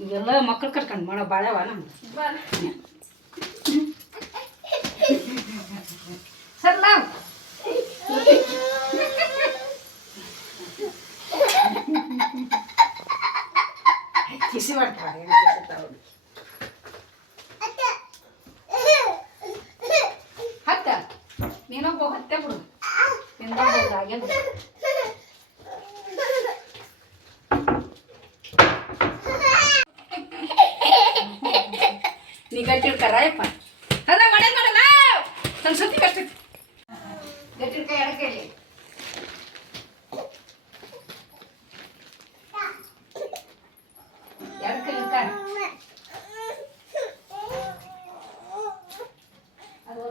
ಇವೆಲ್ಲ ಮಕ್ಕಳು ಕರ್ಕೊಂಡು ಮಾಡೋ ಬಾಳೆವ ನಮ್ಗೆ ಸರ್ ನಾವು ಕಿಸಿ ಮಾಡ್ತಾರೆ ಹತ್ತ ನೀನೊಬ್ಬ ಹತ್ತೆ ಬಿಡು ನಿಂದೊಬ್ಬ ಹಾಗೆ ನೀ ಗಟ್ಟಿಡ್ತಾರಪ್ಪ ಅದ ಮಳೆ ಮಾಡಲ್ಲ ನನ್ನ ಸುದ್ದಿ ಕಷ್ಟ ಗಟ್ಟಿಡ್ಕಾಯಿ ಎಡಕೈಲಿ ಎಡಕೈಲಿಕ ಅದು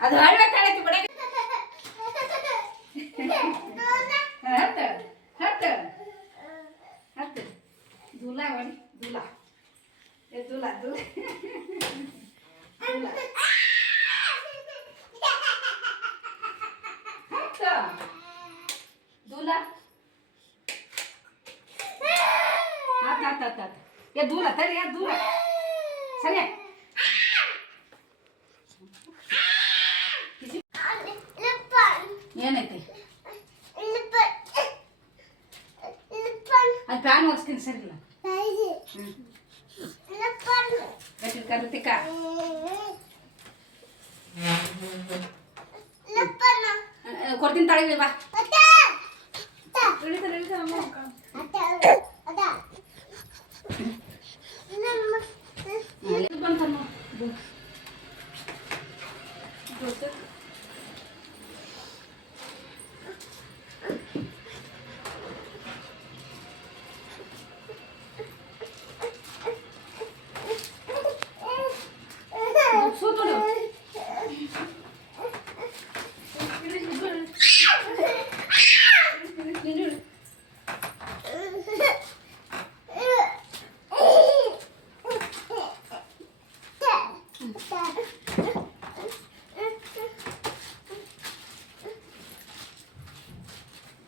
ಅದು ಹಳ್ಳ ತಾಳಕ್ಕೆ ಬಿಡ ಹತ್ತ ಹತ್ತ ಹತ್ತ ದುಲಾ ಬಡಿ ದುಲಾ ಏ ದುಲಾ ದುಲಾ ದುಲಾ ಹತ್ತ ದುಲಾ ಹತ್ತ ಹತ್ತ ಹತ್ತ ಏ ದುಲಾ ತರಿ ಏ ದುಲಾ ಸರಿ ಏನೈತಿ ಅದು ಪ್ಯಾನ್ ಒರೆಸ್ತೀನಿ ಸರಿಲ್ಲ ಗಟ್ಟಿ ಕರ್ತಿಕ ಕೊಡ್ತೀನಿ ತಾಳಿಗೆ ಬಾ ಬಂತ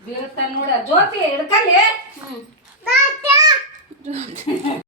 ಬೀಳ್ತಾನ ನೋಡ ಜ್ಯೋತಿ ಹಿಡ್ಕಲ್ಲಿ